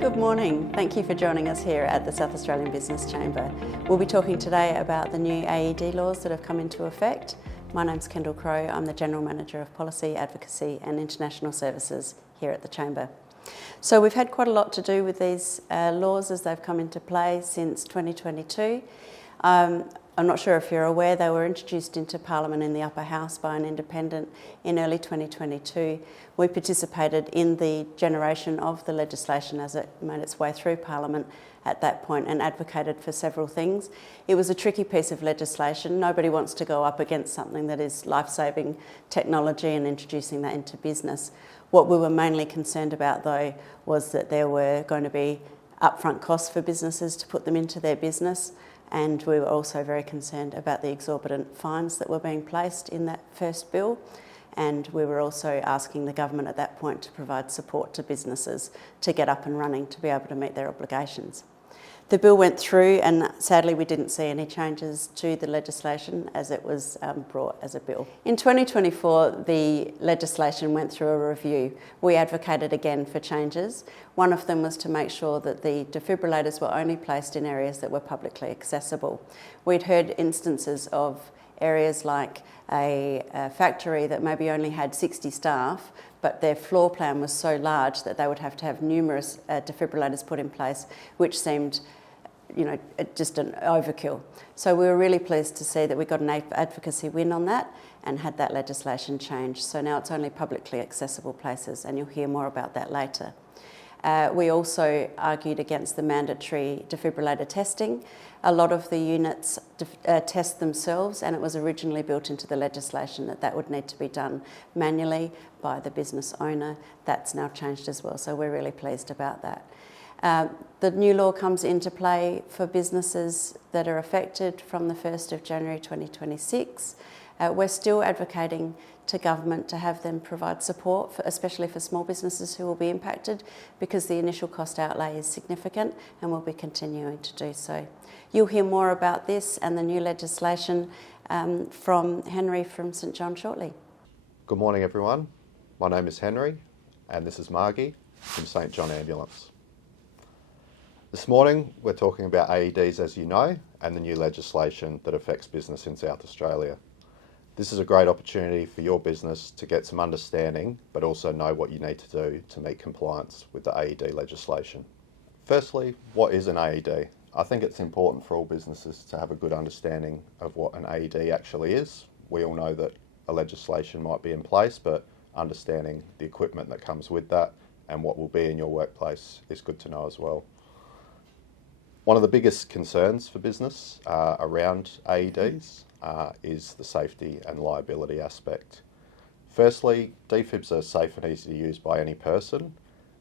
Good morning. Thank you for joining us here at the South Australian Business Chamber. We'll be talking today about the new AED laws that have come into effect. My name's Kendall Crowe. I'm the General Manager of Policy, Advocacy and International Services here at the Chamber. So we've had quite a lot to do with these laws as they've come into play since 2022. I'm not sure if you're aware, they were introduced into Parliament in the Upper House by an independent in early 2022. We participated in the generation of the legislation as it made its way through Parliament at that point and advocated for several things. It was a tricky piece of legislation. Nobody wants to go up against something that is life-saving technology and introducing that into business. What we were mainly concerned about, though, was that there were going to be upfront costs for businesses to put them into their business. And we were also very concerned about the exorbitant fines that were being placed in that first bill. And we were also asking the government at that point to provide support to businesses to get up and running to be able to meet their obligations. The bill went through and sadly we didn't see any changes to the legislation as it was brought as a bill. In 2024, the legislation went through a review. We advocated again for changes. One of them was to make sure that the defibrillators were only placed in areas that were publicly accessible. We'd heard instances of areas like a factory that maybe only had 60 staff, but their floor plan was so large that they would have to have numerous defibrillators put in place, which seemed just an overkill. So we were really pleased to see that we got an advocacy win on that and had that legislation changed. So now it's only publicly accessible places, and you'll hear more about that later. We also argued against the mandatory defibrillator testing. A lot of the units test themselves, and it was originally built into the legislation that would need to be done manually by the business owner. That's now changed as well, so we're really pleased about that. The new law comes into play for businesses that are affected from the 1st of January 2026. We're still advocating to government to have them provide support, especially for small businesses who will be impacted, because the initial cost outlay is significant and we'll be continuing to do so. You'll hear more about this and the new legislation from Henry from St John shortly. Good morning everyone. My name is Henry and this is Margie from St John Ambulance. This morning we're talking about AEDs, as you know, and the new legislation that affects business in South Australia. This is a great opportunity for your business to get some understanding, but also know what you need to do to meet compliance with the AED legislation. Firstly, what is an AED? I think it's important for all businesses to have a good understanding of what an AED actually is. We all know that a legislation might be in place, but understanding the equipment that comes with that and what will be in your workplace is good to know as well. One of the biggest concerns for business around AEDs is the safety and liability aspect. Firstly, defibs are safe and easy to use by any person,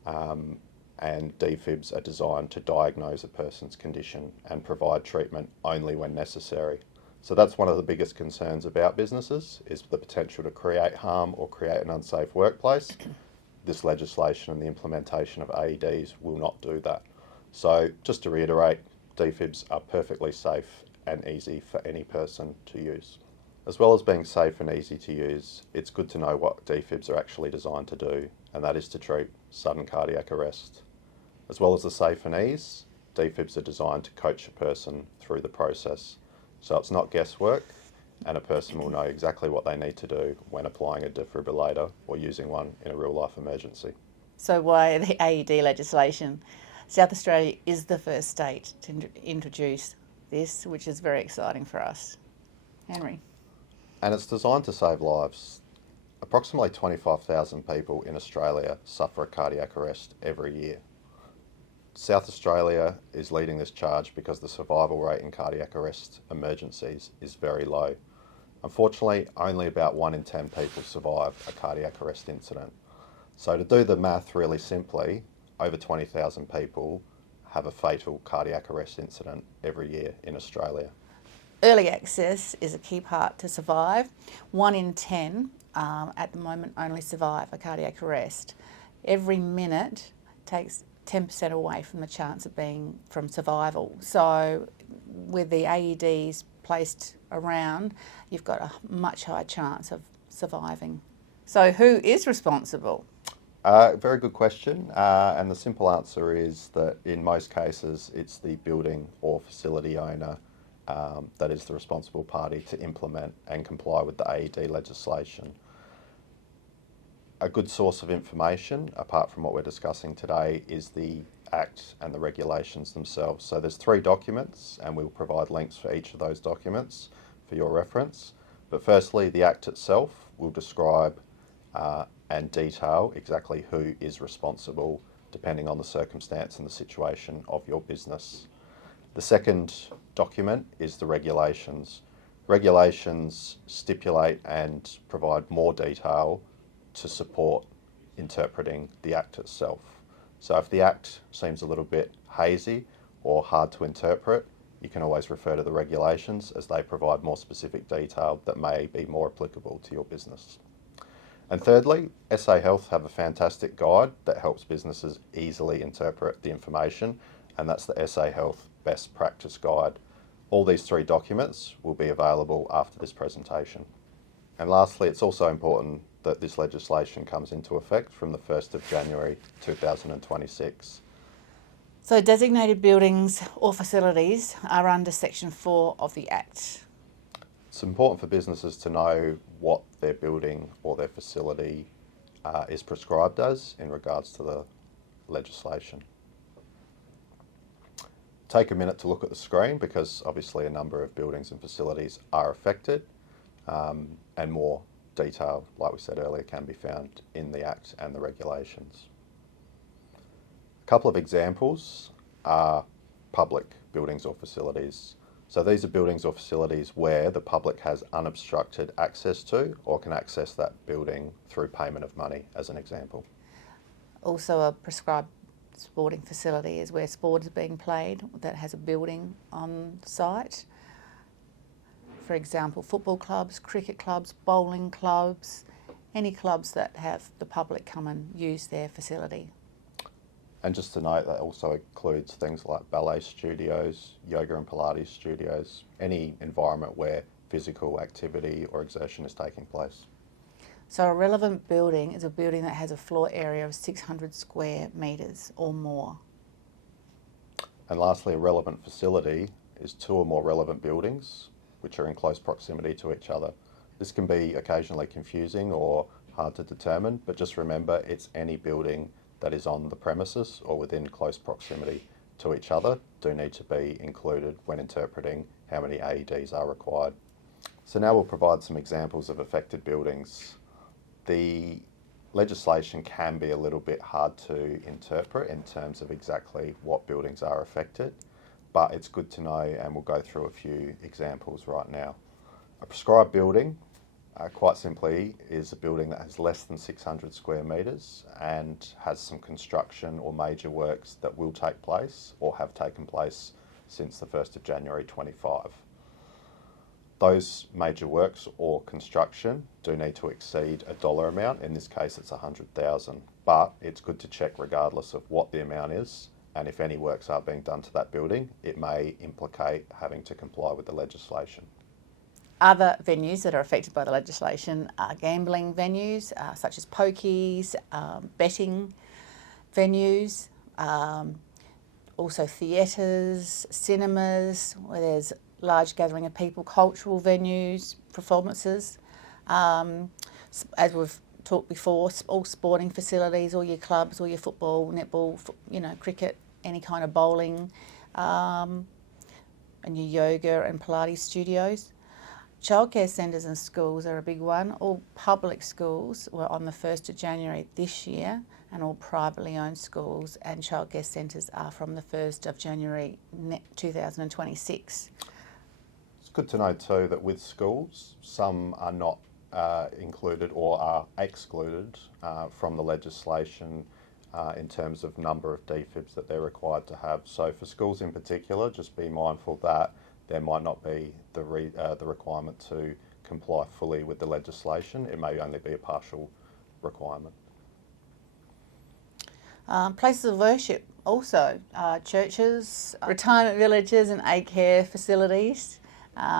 and defibs are designed to diagnose a person's condition and provide treatment only when necessary. So that's one of the biggest concerns about businesses, is the potential to create harm or create an unsafe workplace. This legislation and the implementation of AEDs will not do that. So just to reiterate, defibs are perfectly safe and easy for any person to use. As well as being safe and easy to use, it's good to know what defibs are actually designed to do, and that is to treat sudden cardiac arrest. As well as the safe and ease, defibs are designed to coach a person through the process. So it's not guesswork, and a person will know exactly what they need to do when applying a defibrillator or using one in a real life emergency. So why the AED legislation? South Australia is the first state to introduce this, which is very exciting for us. Henry. And it's designed to save lives. Approximately 25,000 people in Australia suffer a cardiac arrest every year. South Australia is leading this charge because the survival rate in cardiac arrest emergencies is very low. Unfortunately, only about 1 in 10 people survive a cardiac arrest incident. So to do the math really simply, over 20,000 people have a fatal cardiac arrest incident every year in Australia. Early access is a key part to survive. 1 in 10 at the moment only survive a cardiac arrest. Every minute takes 10% away from the chance of being from survival. So with the AEDs placed around, you've got a much higher chance of surviving. So who is responsible? Very good question, and the simple answer is that in most cases it's the building or facility owner that is the responsible party to implement and comply with the AED legislation. A good source of information, apart from what we're discussing today, is the Act and the regulations themselves. So there's 3 documents, and we'll provide links for each of those documents for your reference. But firstly, the Act itself will describe and detail exactly who is responsible depending on the circumstance and the situation of your business. The second document is the regulations. Regulations stipulate and provide more detail to support interpreting the Act itself. So if the Act seems a little bit hazy or hard to interpret, you can always refer to the regulations as they provide more specific detail that may be more applicable to your business. And thirdly, SA Health have a fantastic guide that helps businesses easily interpret the information, and that's the SA Health Best Practice Guide. All these 3 documents will be available after this presentation. And lastly, it's also important that this legislation comes into effect from the 1st of January 2026. So designated buildings or facilities are under Section 4 of the Act. It's important for businesses to know what their building or their facility is prescribed as in regards to the legislation. Take a minute to look at the screen because obviously a number of buildings and facilities are affected, and more detail, like we said earlier, can be found in the Act and the regulations. A couple of examples are public buildings or facilities. So these are buildings or facilities where the public has unobstructed access to or can access that building through payment of money, as an example. Also, a prescribed sporting facility is where sport is being played that has a building on site. For example, football clubs, cricket clubs, bowling clubs, any clubs that have the public come and use their facility. And just to note, that also includes things like ballet studios, yoga and Pilates studios, any environment where physical activity or exertion is taking place. So a relevant building is a building that has a floor area of 600 square metres or more. And lastly, a relevant facility is 2 or more relevant buildings which are in close proximity to each other. This can be occasionally confusing or hard to determine, but just remember it's any building that is on the premises or within close proximity to each other do need to be included when interpreting how many AEDs are required. So now we'll provide some examples of affected buildings. The legislation can be a little bit hard to interpret in terms of exactly what buildings are affected, but it's good to know, and we'll go through a few examples right now. A prescribed building, quite simply, is a building that has less than 600 square metres and has some construction or major works that will take place or have taken place since the 1st of January 25. Those major works or construction do need to exceed a dollar amount. In this case, it's $100,000, but it's good to check regardless of what the amount is, and if any works are being done to that building, it may implicate having to comply with the legislation. Other venues that are affected by the legislation are gambling venues, such as pokies, betting venues, also theatres, cinemas, where there's large gathering of people, cultural venues, performances. As we've talked before, all sporting facilities, all your clubs, all your football, netball, cricket, any kind of bowling, and your yoga and Pilates studios. Childcare centres and schools are a big one. All public schools were on the 1st of January this year, and all privately owned schools and childcare centres are from the 1st of January 2026. It's good to know too that with schools, some are not included or are excluded from the legislation in terms of number of DFIBs that they're required to have. So for schools in particular, just be mindful that there might not be the requirement to comply fully with the legislation. It may only be a partial requirement. Places of worship also, churches, retirement villages and aged care facilities.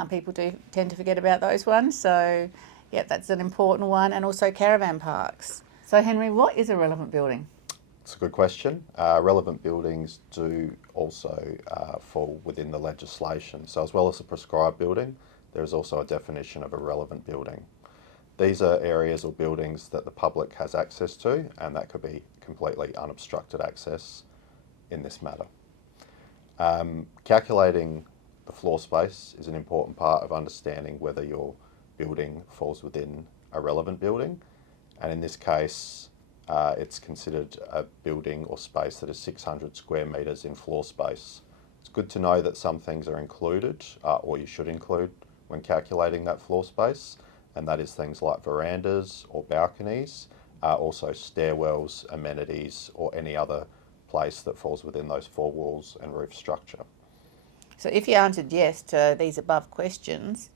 People do tend to forget about those ones, so yeah, that's an important one. And also caravan parks. So Henry, what is a relevant building? It's a good question. Relevant buildings do also fall within the legislation. So as well as a prescribed building, there is also a definition of a relevant building. These are areas or buildings that the public has access to, and that could be completely unobstructed access in this matter. Calculating the floor space is an important part of understanding whether your building falls within a relevant building, and in this case it's considered a building or space that is 600 square metres in floor space. It's good to know that some things are included, or you should include when calculating that floor space, and that is things like verandas or balconies, also stairwells, amenities, or any other place that falls within those four walls and roof structure. So if you answered yes to these above questions,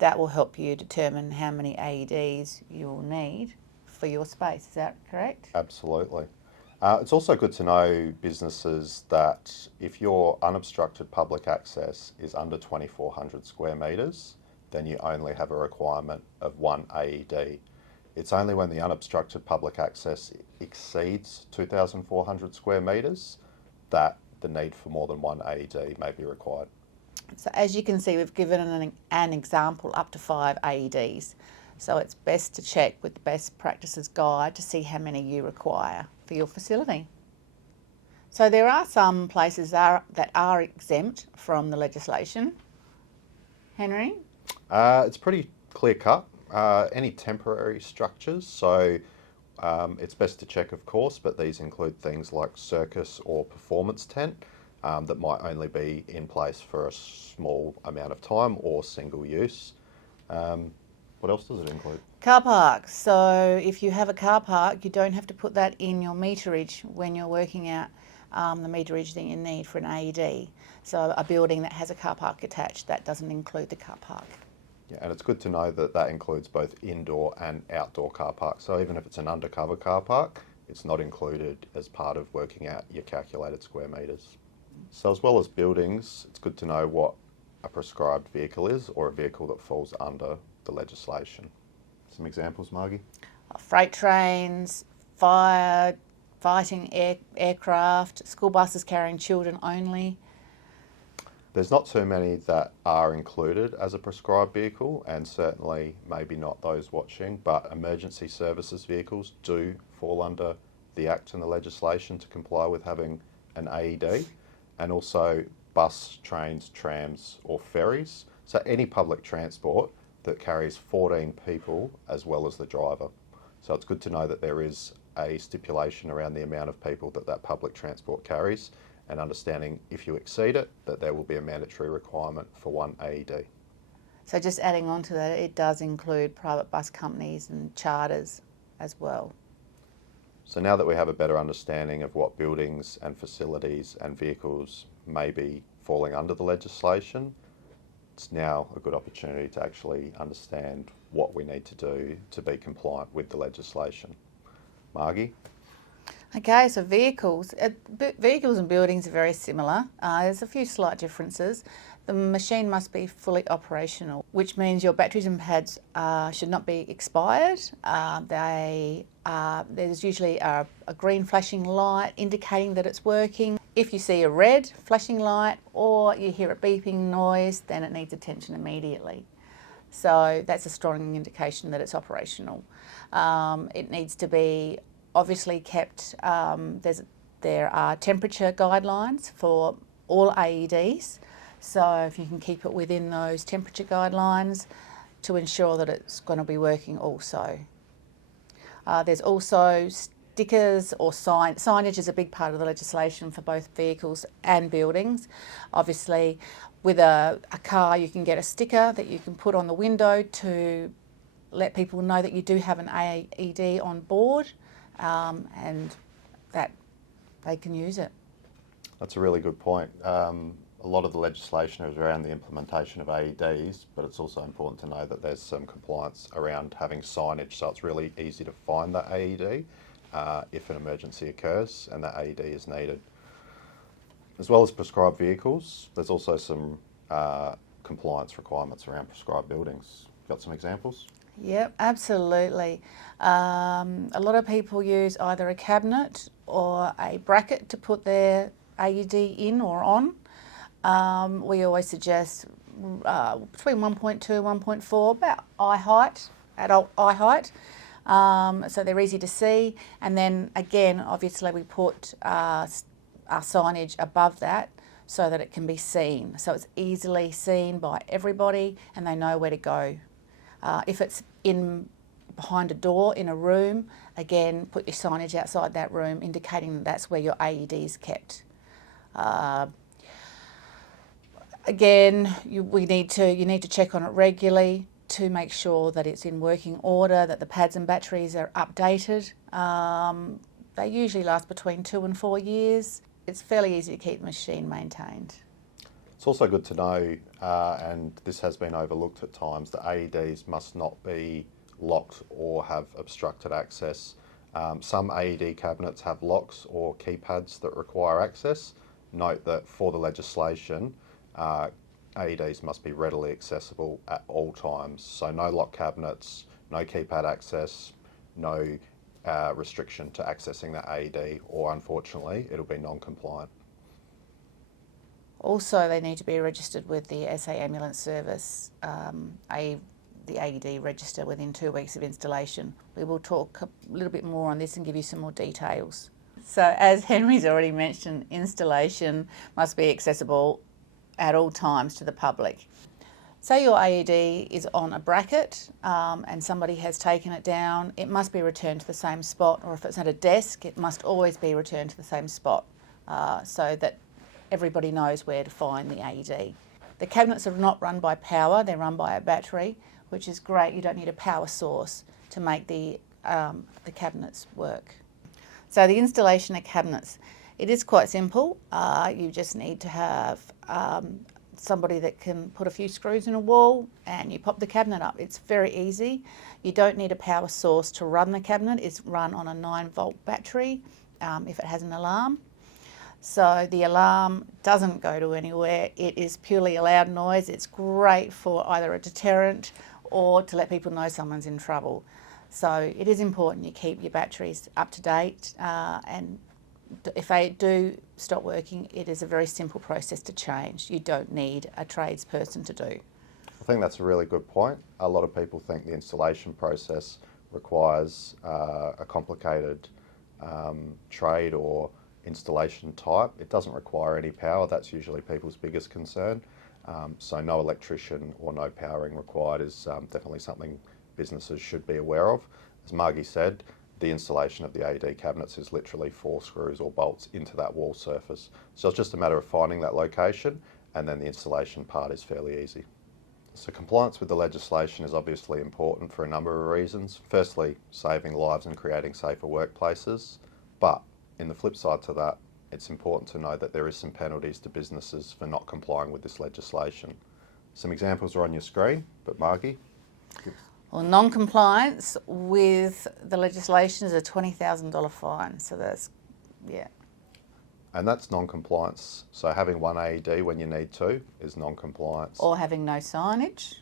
that will help you determine how many AEDs you will need for your space. Is that correct? Absolutely. It's also good to know, businesses, that if your unobstructed public access is under 2,400 square metres, then you only have a requirement of one AED. It's only when the unobstructed public access exceeds 2,400 square metres that the need for more than one AED may be required. So as you can see, we've given an example up to 5 AEDs. So it's best to check with the Best Practices Guide to see how many you require for your facility. So there are some places that are exempt from the legislation. Henry? It's pretty clear cut. Any temporary structures, so it's best to check, of course, but these include things like circus or performance tent that might only be in place for a small amount of time or single use. What else does it include? Car parks. So if you have a car park, you don't have to put that in your meterage when you're working out the meterage that you need for an AED. So a building that has a car park attached, that doesn't include the car park. Yeah, and it's good to know that that includes both indoor and outdoor car parks. So even if it's an undercover car park, it's not included as part of working out your calculated square metres. So as well as buildings, it's good to know what a prescribed vehicle is, or a vehicle that falls under the legislation. Some examples, Margie? Freight trains, fighting aircraft, school buses carrying children only. There's not too many that are included as a prescribed vehicle, and certainly maybe not those watching, but emergency services vehicles do fall under the Act and the legislation to comply with having an AED, and also bus, trains, trams or ferries. So any public transport that carries 14 people as well as the driver. So it's good to know that there is a stipulation around the amount of people that public transport carries, and understanding if you exceed it, that there will be a mandatory requirement for one AED. So just adding on to that, it does include private bus companies and charters as well. So now that we have a better understanding of what buildings and facilities and vehicles may be falling under the legislation, it's now a good opportunity to actually understand what we need to do to be compliant with the legislation. Margie? Okay, so vehicles and buildings are very similar. There's a few slight differences. The machine must be fully operational, which means your batteries and pads should not be expired. There's usually a green flashing light indicating that it's working. If you see a red flashing light or you hear a beeping noise, then it needs attention immediately. So that's a strong indication that it's operational. It needs to be obviously kept. There are temperature guidelines for all AEDs, so if you can keep it within those temperature guidelines to ensure that it's going to be working also. There's also stickers or signage is a big part of the legislation for both vehicles and buildings. Obviously, with a car, you can get a sticker that you can put on the window to let people know that you do have an AED on board, and that they can use it. That's a really good point. A lot of the legislation is around the implementation of AEDs, but it's also important to know that there's some compliance around having signage, so it's really easy to find that AED if an emergency occurs and that AED is needed. As well as prescribed vehicles, there's also some compliance requirements around prescribed buildings. Got some examples? Yep, absolutely. A lot of people use either a cabinet or a bracket to put their AED in or on. We always suggest between 1.2 and 1.4, about eye height, adult eye height. So they're easy to see. And then again, obviously we put our signage above that so that it can be seen. So it's easily seen by everybody and they know where to go. If it's behind a door in a room, again, put your signage outside that room indicating that that's where your AED is kept. Again, you need to check on it regularly to make sure that it's in working order, that the pads and batteries are updated. They usually last between 2 and 4 years. It's fairly easy to keep the machine maintained. It's also good to know, and this has been overlooked at times, that AEDs must not be locked or have obstructed access. Some AED cabinets have locks or keypads that require access. Note that for the legislation, AEDs must be readily accessible at all times. So no lock cabinets, no keypad access, no restriction to accessing that AED, or unfortunately, it'll be non-compliant. Also, they need to be registered with the SA Ambulance Service, the AED register within 2 weeks of installation. We will talk a little bit more on this and give you some more details. So as Henry's already mentioned, installation must be accessible at all times to the public. Say your AED is on a bracket and somebody has taken it down, it must be returned to the same spot, or if it's at a desk, it must always be returned to the same spot so that everybody knows where to find the AED. The cabinets are not run by power, they're run by a battery, which is great. You don't need a power source to make the cabinets work. So the installation of cabinets, it is quite simple. You just need to have somebody that can put a few screws in a wall and you pop the cabinet up. It's very easy. You don't need a power source to run the cabinet. It's run on a 9-volt battery if it has an alarm. So the alarm doesn't go to anywhere. It is purely a loud noise. It's great for either a deterrent or to let people know someone's in trouble. So it is important you keep your batteries up to date, and if they do stop working, it is a very simple process to change. You don't need a tradesperson to do. I think that's a really good point. A lot of people think the installation process requires a complicated trade or installation type. It doesn't require any power. That's usually people's biggest concern. So no electrician or no powering required is definitely something businesses should be aware of. As Margie said, the installation of the AED cabinets is literally 4 screws or bolts into that wall surface. So it's just a matter of finding that location, and then the installation part is fairly easy. So compliance with the legislation is obviously important for a number of reasons. Firstly, saving lives and creating safer workplaces. But in the flip side to that, it's important to know that there is some penalties to businesses for not complying with this legislation. Some examples are on your screen, but Margie? Well, non-compliance with the legislation is a $20,000 fine. So that's, yeah. And that's non-compliance. So having one AED when you need to is non-compliance. Or having no signage.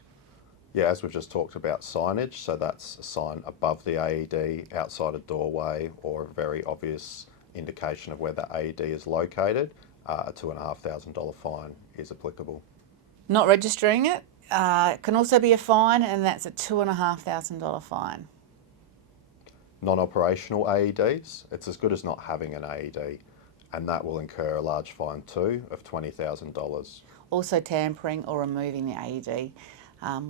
Yeah, as we've just talked about signage, so that's a sign above the AED, outside a doorway, or a very obvious indication of where the AED is located. A $2,500 fine is applicable. Not registering it can also be a fine, and that's a $2,500 fine. Non-operational AEDs, it's as good as not having an AED, and that will incur a large fine too of $20,000. Also tampering or removing the AED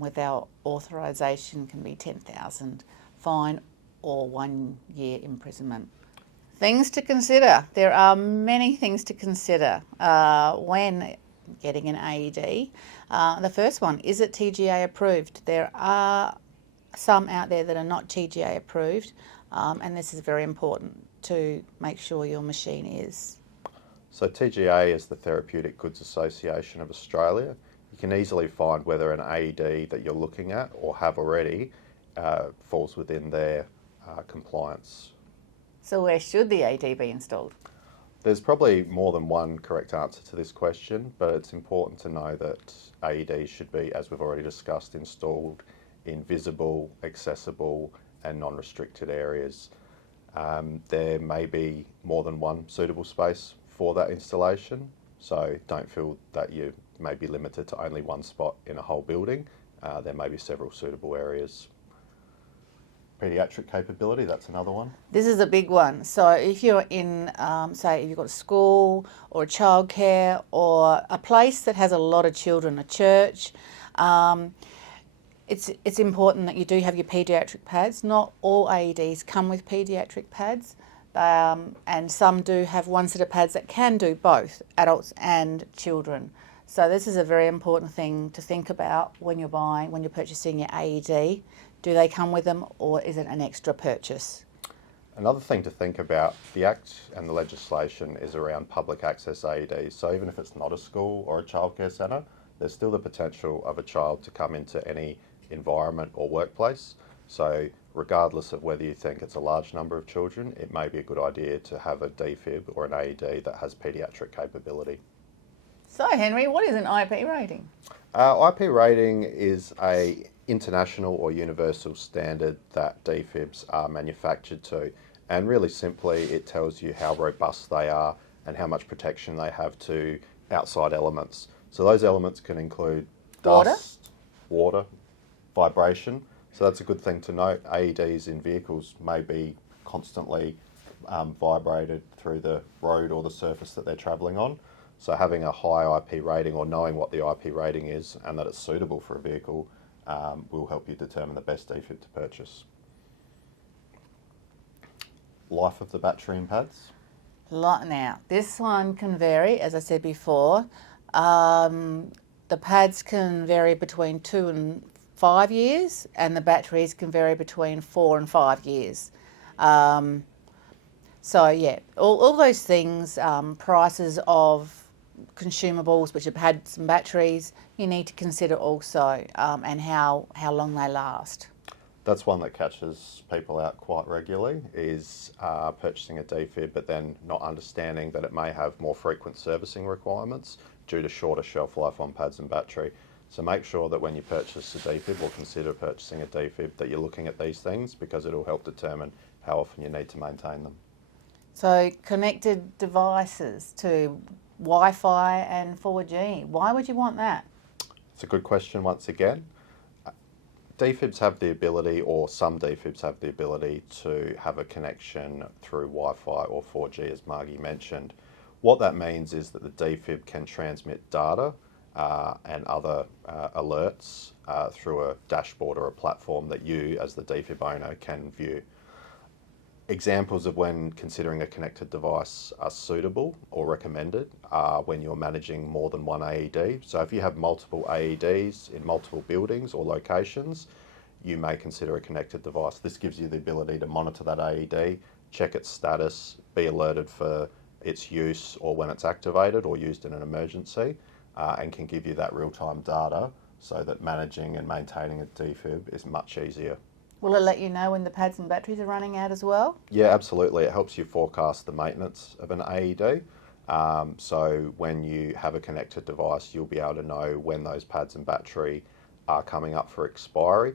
without authorisation can be $10,000 fine or 1 year imprisonment. Things to consider. There are many things to consider when getting an AED. The first one, is it TGA approved? There are some out there that are not TGA approved, and this is very important to make sure your machine is. So TGA is the Therapeutic Goods Association of Australia. You can easily find whether an AED that you're looking at or have already falls within their compliance. So where should the AED be installed? There's probably more than one correct answer to this question, but it's important to know that AEDs should be, as we've already discussed, installed in visible, accessible and non-restricted areas. There may be more than one suitable space for that installation, so don't feel that you may be limited to only one spot in a whole building. There may be several suitable areas. Paediatric capability, that's another one. This is a big one. So if you're in, say, if you've got a school or a childcare or a place that has a lot of children, a church, it's important that you do have your paediatric pads. Not all AEDs come with paediatric pads, and some do have one set of pads that can do both adults and children. So this is a very important thing to think about when you're purchasing your AED. Do they come with them, or is it an extra purchase? Another thing to think about, the Act and the legislation is around public access AEDs. So even if it's not a school or a childcare centre, there's still the potential of a child to come into any environment or workplace. So regardless of whether you think it's a large number of children, it may be a good idea to have a DFib or an AED that has paediatric capability. So Henry, what is an IP rating? IP rating is a international or universal standard that DFibs are manufactured to, and really simply it tells you how robust they are and how much protection they have to outside elements. So those elements can include dust, water, vibration. So that's a good thing to note. AEDs in vehicles may be constantly vibrated through the road or the surface that they're travelling on. So having a high IP rating, or knowing what the IP rating is and that it's suitable for a vehicle, will help you determine the best DFib to purchase. Life of the battery and pads. Now, this one can vary, as I said before. The pads can vary between 2 and 5 years, and the batteries can vary between 4 and 5 years. So yeah, all those things, prices of consumables, which are pads and batteries, you need to consider also, and how long they last. That's one that catches people out quite regularly, is purchasing a DFib but then not understanding that it may have more frequent servicing requirements due to shorter shelf life on pads and battery. So make sure that when you purchase a DFib or consider purchasing a DFib that you're looking at these things, because it'll help determine how often you need to maintain them. So connected devices to Wi-Fi and 4G, why would you want that? It's a good question once again. DFibs have the ability, or some DFibs have the ability, to have a connection through Wi-Fi or 4G, as Margie mentioned. What that means is that the DFib can transmit data and other alerts through a dashboard or a platform that you, as the DFib owner, can view. Examples of when considering a connected device are suitable or recommended are when you're managing more than one AED. So if you have multiple AEDs in multiple buildings or locations, you may consider a connected device. This gives you the ability to monitor that AED, check its status, be alerted for its use or when it's activated or used in an emergency, and can give you that real-time data so that managing and maintaining a DFib is much easier. Will it let you know when the pads and batteries are running out as well? Yeah, absolutely. It helps you forecast the maintenance of an AED. So when you have a connected device, you'll be able to know when those pads and battery are coming up for expiry.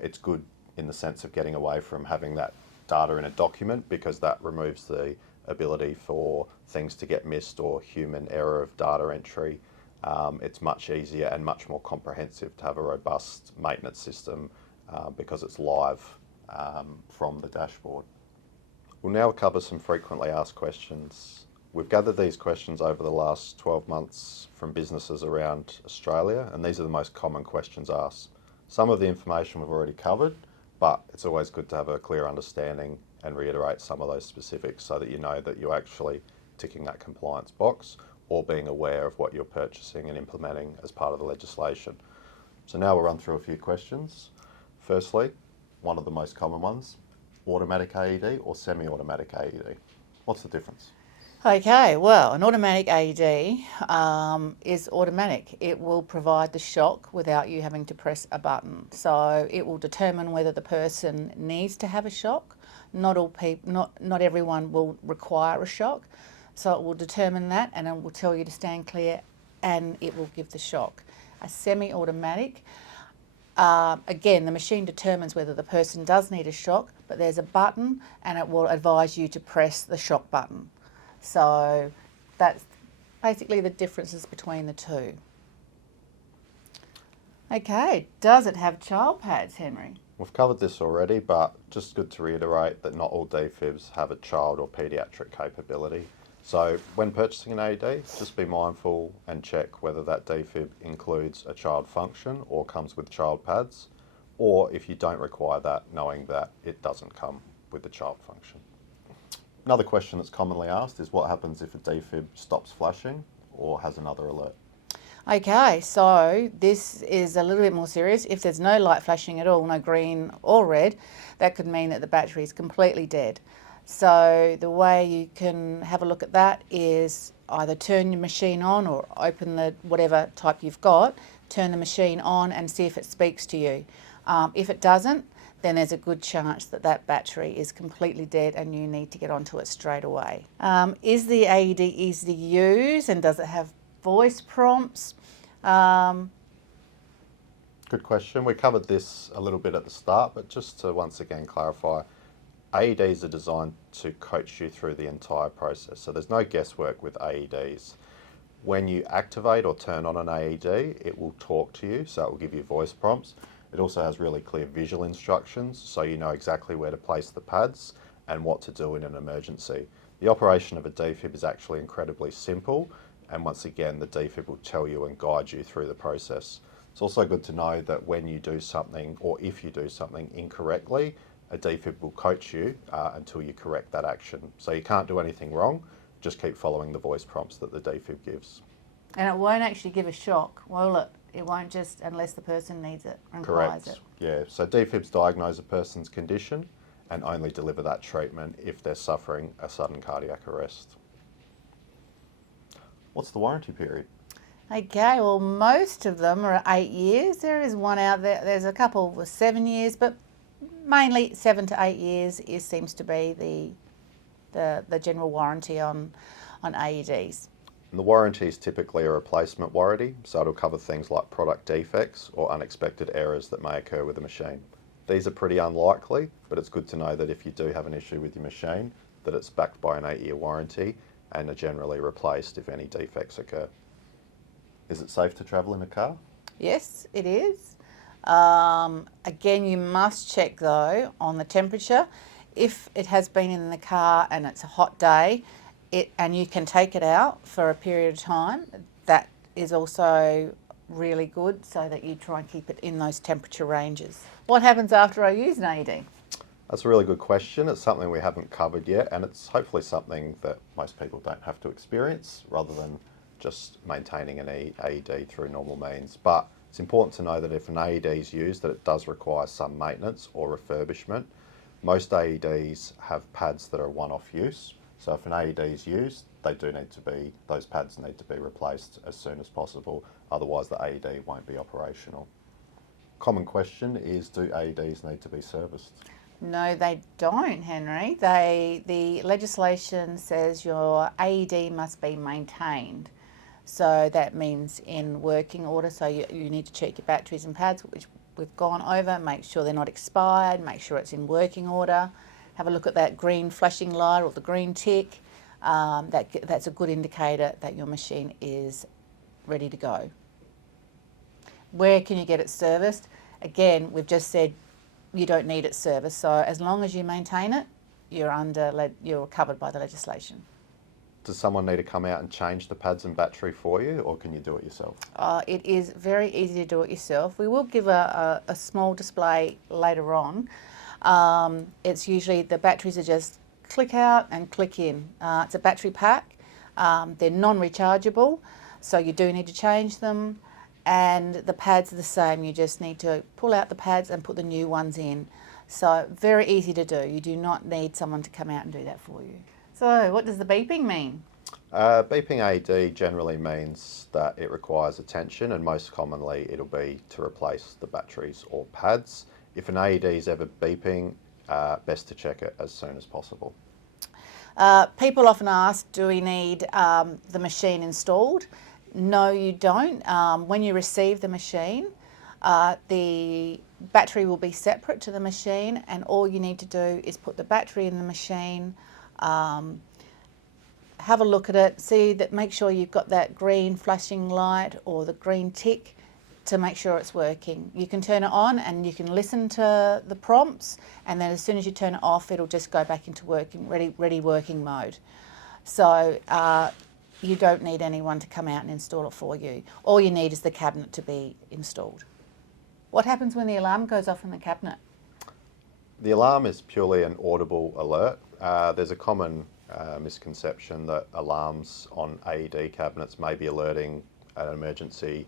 It's good in the sense of getting away from having that data in a document, because that removes the ability for things to get missed or human error of data entry. It's much easier and much more comprehensive to have a robust maintenance system because it's live from the dashboard. We'll now cover some frequently asked questions. We've gathered these questions over the last 12 months from businesses around Australia, and these are the most common questions asked. Some of the information we've already covered, but it's always good to have a clear understanding and reiterate some of those specifics so that you know that you're actually ticking that compliance box or being aware of what you're purchasing and implementing as part of the legislation. So now we'll run through a few questions. Firstly, one of the most common ones, automatic AED or semi-automatic AED. What's the difference? Okay, well, an automatic AED is automatic. It will provide the shock without you having to press a button. So it will determine whether the person needs to have a shock. Not everyone will require a shock. So it will determine that, and it will tell you to stand clear, and it will give the shock. A semi-automatic, Again, the machine determines whether the person does need a shock, but there's a button and it will advise you to press the shock button. So that's basically the differences between the two. Okay, does it have child pads, Henry? We've covered this already, but just good to reiterate that not all defibs have a child or paediatric capability. So when purchasing an AED, just be mindful and check whether that defib includes a child function or comes with child pads, or if you don't require that, knowing that it doesn't come with the child function. Another question that's commonly asked is what happens if a defib stops flashing or has another alert? Okay, so this is a little bit more serious. If there's no light flashing at all, no green or red, that could mean that the battery is completely dead. So the way you can have a look at that is either turn your machine on or open the whatever type you've got, turn the machine on and see if it speaks to you. If it doesn't, then there's a good chance that that battery is completely dead and you need to get onto it straight away. Is the AED easy to use and does it have voice prompts? Good question. We covered this a little bit at the start, but just to once again clarify, AEDs are designed to coach you through the entire process. So there's no guesswork with AEDs. When you activate or turn on an AED, it will talk to you, so it will give you voice prompts. It also has really clear visual instructions, so you know exactly where to place the pads and what to do in an emergency. The operation of a defib is actually incredibly simple, and once again, the defib will tell you and guide you through the process. It's also good to know that when you do something, or if you do something incorrectly, a defib will coach you until you correct that action. So you can't do anything wrong, just keep following the voice prompts that the defib gives. And it won't actually give a shock, will it? It won't just, unless the person needs it, requires it. Yeah, so defibs diagnose a person's condition and only deliver that treatment if they're suffering a sudden cardiac arrest. What's the warranty period? Okay, well, most of them are 8 years. There is one out there, there's a couple with 7 years, but mainly 7 to 8 years seems to be the general warranty on AEDs. And the warranty is typically a replacement warranty, so it'll cover things like product defects or unexpected errors that may occur with the machine. These are pretty unlikely, but it's good to know that if you do have an issue with your machine, that it's backed by an 8-year warranty and are generally replaced if any defects occur. Is it safe to travel in a car? Yes, it is. Again, you must check though on the temperature. If it has been in the car and it's a hot day, and you can take it out for a period of time, that is also really good, so that you try and keep it in those temperature ranges. What happens after I use an AED? That's a really good question. It's something we haven't covered yet, and it's hopefully something that most people don't have to experience rather than just maintaining an AED through normal means. But it's important to know that if an AED is used, that it does require some maintenance or refurbishment. Most AEDs have pads that are one-off use. So if an AED is used, those pads need to be replaced as soon as possible, otherwise the AED won't be operational. Common question is, do AEDs need to be serviced? No, they don't, Henry. The legislation says your AED must be maintained. So that means in working order, so you need to check your batteries and pads, which we've gone over, make sure they're not expired, make sure it's in working order. Have a look at that green flashing light or the green tick. That's a good indicator that your machine is ready to go. Where can you get it serviced? Again, we've just said you don't need it serviced, so as long as you maintain it, you're covered by the legislation. Does someone need to come out and change the pads and battery for you, or can you do it yourself? It is very easy to do it yourself. We will give a small display later on. It's usually the batteries are just click out and click in. It's a battery pack. They're non-rechargeable, so you do need to change them. And the pads are the same. You just need to pull out the pads and put the new ones in. So very easy to do. You do not need someone to come out and do that for you. So what does the beeping mean? Beeping AED generally means that it requires attention, and most commonly it'll be to replace the batteries or pads. If an AED is ever beeping, best to check it as soon as possible. People often ask, do we need the machine installed? No, you don't. When you receive the machine, The battery will be separate to the machine, and all you need to do is put the battery in the machine, have a look at it, see that, make sure you've got that green flashing light or the green tick to make sure it's working. You can turn it on and you can listen to the prompts, and then as soon as you turn it off, it'll just go back into ready working mode. So you don't need anyone to come out and install it for you. All you need is the cabinet to be installed. What happens when the alarm goes off in the cabinet? The alarm is purely an audible alert. There's a common misconception that alarms on AED cabinets may be alerting an emergency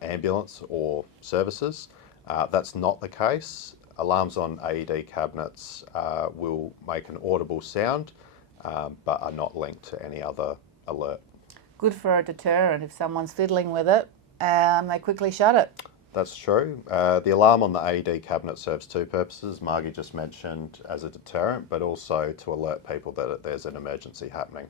ambulance or services. That's not the case. Alarms on AED cabinets will make an audible sound, but are not linked to any other alert. Good for a deterrent. If someone's fiddling with it, they quickly shut it. That's true. The alarm on the AED cabinet serves two purposes. Margie just mentioned as a deterrent, but also to alert people that there's an emergency happening.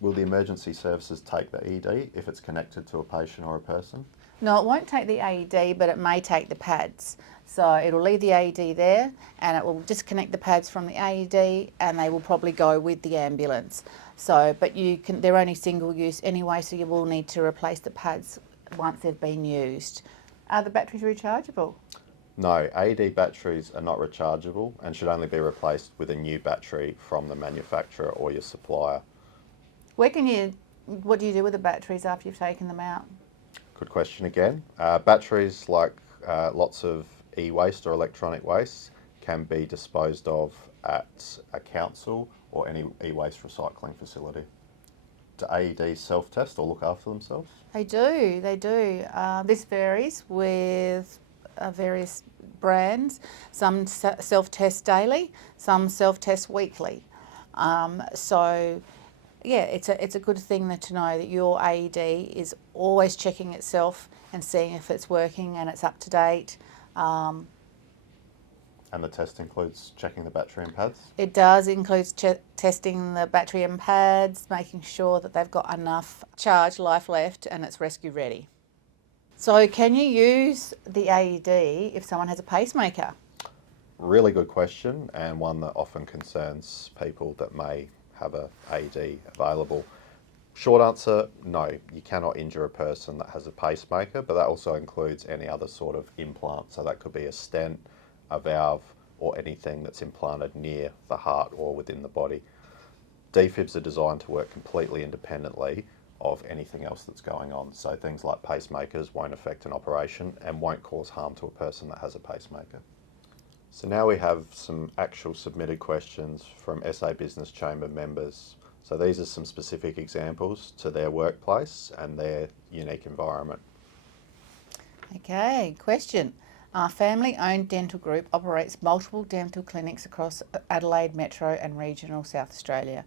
Will the emergency services take the ED if it's connected to a patient or a person? No, it won't take the AED, but it may take the pads. So it'll leave the AED there, and it will disconnect the pads from the AED, and they will probably go with the ambulance. So, but they're only single use anyway, so you will need to replace the pads once they've been used. Are the batteries rechargeable? No, AED batteries are not rechargeable and should only be replaced with a new battery from the manufacturer or your supplier. What do you do with the batteries after you've taken them out? Good question again. Batteries, like lots of e-waste or electronic waste, can be disposed of at a council or any e-waste recycling facility. Do AEDs self-test or look after themselves? They do. This varies with various brands. Some self-test daily, some self-test weekly. So, yeah, it's a good thing to know that your AED is always checking itself and seeing if it's working and it's up to date. And the test includes checking the battery and pads? It does include testing the battery and pads, making sure that they've got enough charge life left and it's rescue ready. So can you use the AED if someone has a pacemaker? Really good question, and one that often concerns people that may have a AED available. Short answer, no, you cannot injure a person that has a pacemaker, but that also includes any other sort of implant. So that could be a stent, a valve, or anything that's implanted near the heart or within the body. Defibs are designed to work completely independently of anything else that's going on. So things like pacemakers won't affect an operation and won't cause harm to a person that has a pacemaker. So now we have some actual submitted questions from SA Business Chamber members. So these are some specific examples to their workplace and their unique environment. Okay, question. Our family-owned dental group operates multiple dental clinics across Adelaide Metro and regional South Australia.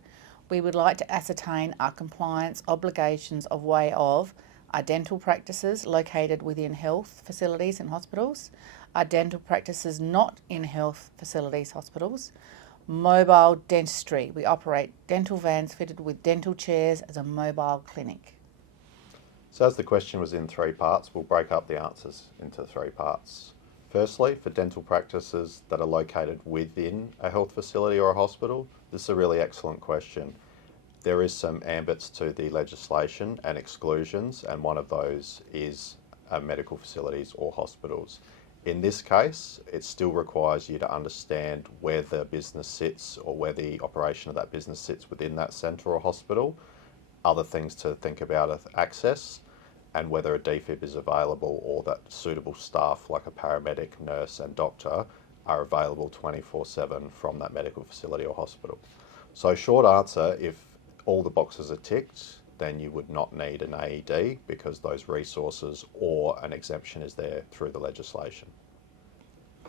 We would like to ascertain our compliance obligations of way of our dental practices located within health facilities and hospitals, our dental practices not in health facilities, hospitals, mobile dentistry. We operate dental vans fitted with dental chairs as a mobile clinic. So as the question was in three parts, we'll break up the answers into three parts. Firstly, for dental practices that are located within a health facility or a hospital, this is a really excellent question. There is some ambits to the legislation and exclusions, and one of those is medical facilities or hospitals. In this case, it still requires you to understand where the business sits or where the operation of that business sits within that centre or hospital. Other things to think about are access and whether a DFib is available or that suitable staff like a paramedic, nurse and doctor are available 24/7 from that medical facility or hospital. So short answer, if all the boxes are ticked, then you would not need an AED because those resources or an exemption is there through the legislation.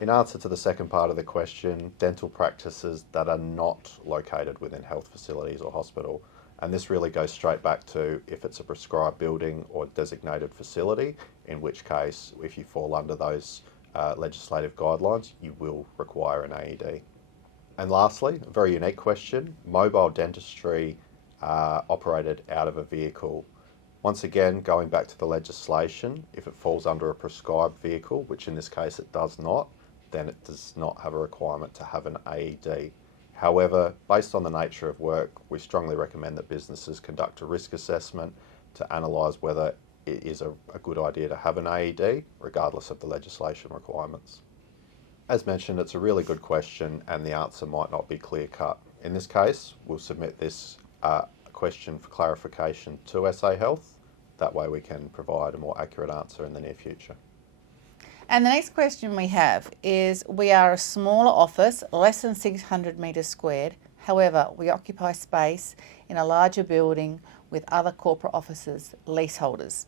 In answer to the second part of the question, dental practices that are not located within health facilities or hospital, and this really goes straight back to if it's a prescribed building or designated facility, in which case, if you fall under those legislative guidelines, you will require an AED. And lastly, a very unique question, mobile dentistry operated out of a vehicle. Once again, going back to the legislation, if it falls under a prescribed vehicle, which in this case it does not, then it does not have a requirement to have an AED. However, based on the nature of work, we strongly recommend that businesses conduct a risk assessment to analyse whether it is a good idea to have an AED, regardless of the legislation requirements. As mentioned, it's a really good question and the answer might not be clear-cut. In this case, we'll submit this question for clarification to SA Health. That way we can provide a more accurate answer in the near future. And the next question we have is, we are a smaller office, less than 600 metres squared. However, we occupy space in a larger building with other corporate offices, leaseholders.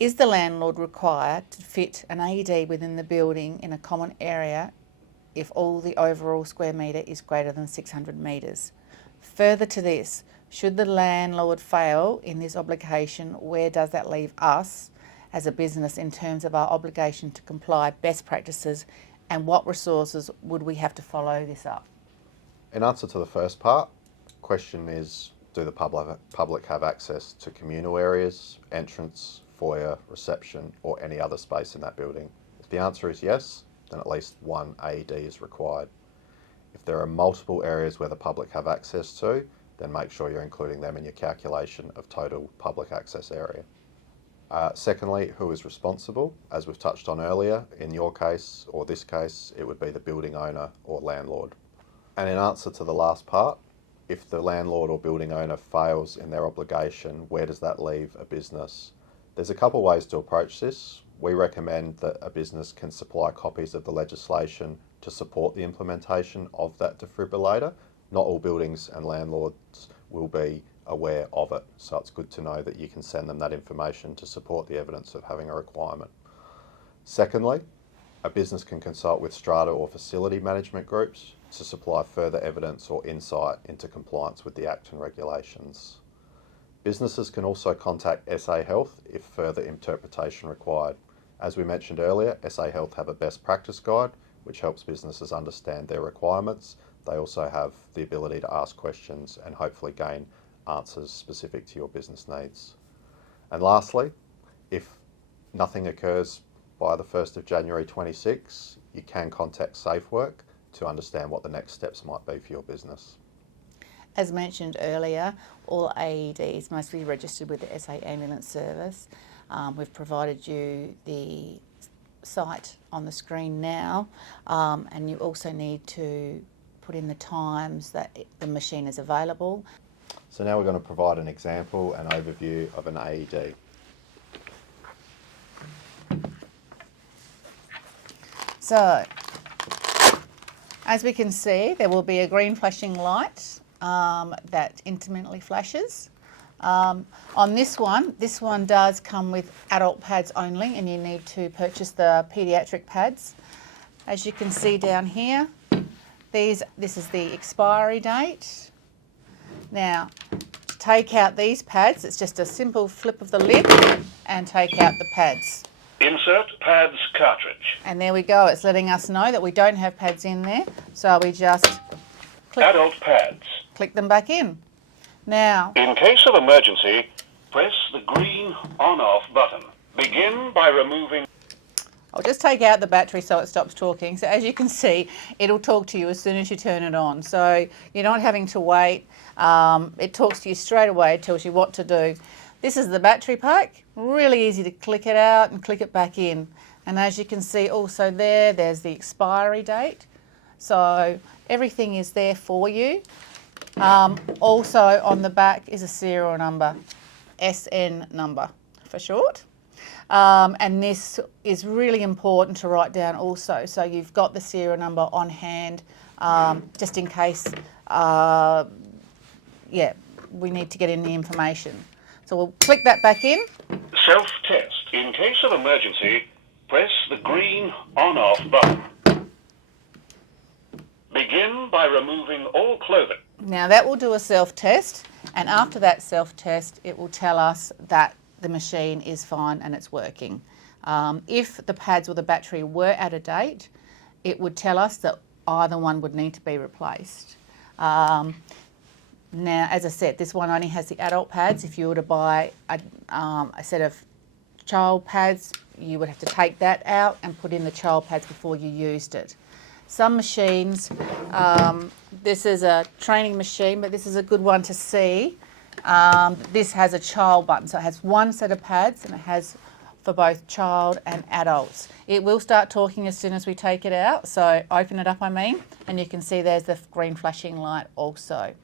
Is the landlord required to fit an AED within the building in a common area if all the overall square metre is greater than 600 metres? Further to this, should the landlord fail in this obligation, where does that leave us as a business in terms of our obligation to comply best practices, and what resources would we have to follow this up? In answer to the first part, question is, do the public have access to communal areas, entrance, foyer, reception, or any other space in that building? If the answer is yes, then at least one AED is required. If there are multiple areas where the public have access to, then make sure you're including them in your calculation of total public access area. Secondly, who is responsible? As we've touched on earlier, in your case or this case, it would be the building owner or landlord. And in answer to the last part, if the landlord or building owner fails in their obligation, where does that leave a business? There's a couple ways to approach this. We recommend that a business can supply copies of the legislation to support the implementation of that defibrillator. Not all buildings and landlords will be aware of it, so it's good to know that you can send them that information to support the evidence of having a requirement. Secondly, a business can consult with strata or facility management groups to supply further evidence or insight into compliance with the Act and regulations. Businesses can also contact SA Health if further interpretation required. As we mentioned earlier, SA Health have a best practice guide which helps businesses understand their requirements. They also have the ability to ask questions and hopefully gain answers specific to your business needs. And lastly, if nothing occurs by the 1st of January 26, you can contact SafeWork to understand what the next steps might be for your business. As mentioned earlier, all AEDs must be registered with the SA Ambulance Service. We've provided you the site on the screen now, and you also need to put in the times that the machine is available. So now we're going to provide an example and overview of an AED. So, as we can see, there will be a green flashing light that intermittently flashes. On this one does come with adult pads only, and you need to purchase the paediatric pads. As you can see down here, this is the expiry date. Now, to take out these pads, it's just a simple flip of the lid and take out the pads. Insert pads cartridge. And there we go, it's letting us know that we don't have pads in there, so we just Adult pads. click them back in. Now, In case of emergency, press the green on-off button. Begin by removing... I'll just take out the battery so it stops talking. So as you can see, it'll talk to you as soon as you turn it on. So you're not having to wait. It talks to you straight away, it tells you what to do. This is the battery pack. Really easy to click it out and click it back in. And as you can see also there's the expiry date. So everything is there for you. Also on the back is a serial number, SN number for short. And this is really important to write down also. So you've got the serial number on hand, just in case, we need to get in the information. So we'll click that back in. Self-test. In case of emergency, press the green on-off button. Begin by removing all clothing. Now that will do a self-test, and after that self-test, it will tell us that the machine is fine and it's working. If the pads or the battery were out of date, it would tell us that either one would need to be replaced. Now, as I said, this one only has the adult pads. If you were to buy a set of child pads, you would have to take that out and put in the child pads before you used it. Some machines, this is a training machine, but this is a good one to see. This has a child button, so it has one set of pads and it has for both child and adults. It will start talking as soon as we take it out, so open it up and you can see there's the green flashing light also.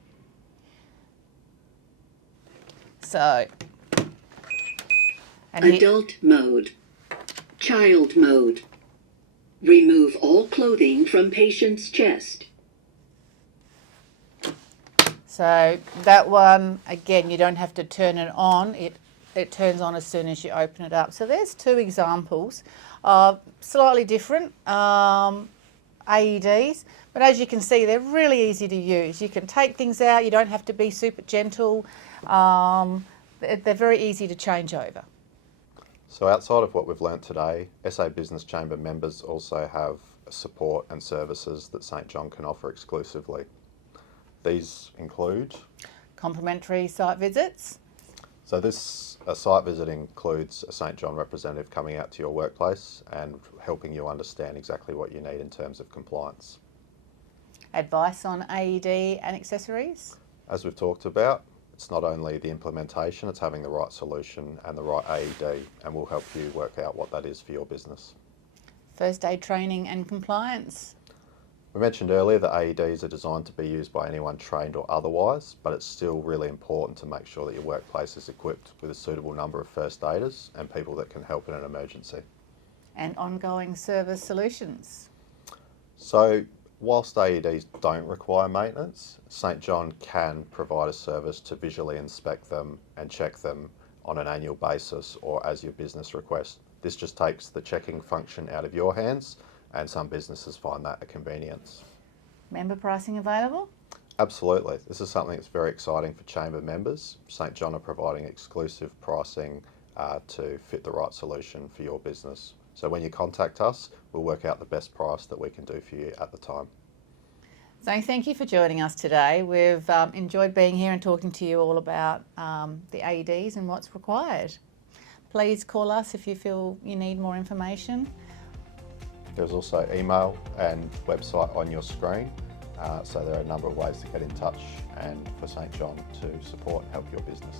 So, and Adult mode. Child mode. Remove all clothing from patient's chest. So that one, again, you don't have to turn it on. It turns on as soon as you open it up. So there's two examples of slightly different AEDs, but as you can see, they're really easy to use. You can take things out. You don't have to be super gentle. They're very easy to change over. So outside of what we've learnt today, SA Business Chamber members also have support and services that St John can offer exclusively. These include Complimentary site visits. So this site visit includes a St John representative coming out to your workplace and helping you understand exactly what you need in terms of compliance. Advice on AED and accessories. As we've talked about, it's not only the implementation, it's having the right solution and the right AED, and we'll help you work out what that is for your business. First aid training and compliance. We mentioned earlier that AEDs are designed to be used by anyone trained or otherwise, but it's still really important to make sure that your workplace is equipped with a suitable number of first aiders and people that can help in an emergency. And ongoing service solutions. So, whilst AEDs don't require maintenance, St John can provide a service to visually inspect them and check them on an annual basis or as your business requests. This just takes the checking function out of your hands, and some businesses find that a convenience. Member pricing available? Absolutely. This is something that's very exciting for Chamber members. St John are providing exclusive pricing to fit the right solution for your business. So when you contact us, we'll work out the best price that we can do for you at the time. So thank you for joining us today. We've enjoyed being here and talking to you all about the AEDs and what's required. Please call us if you feel you need more information. There's also email and website on your screen, so there are a number of ways to get in touch and for St John to support and help your business.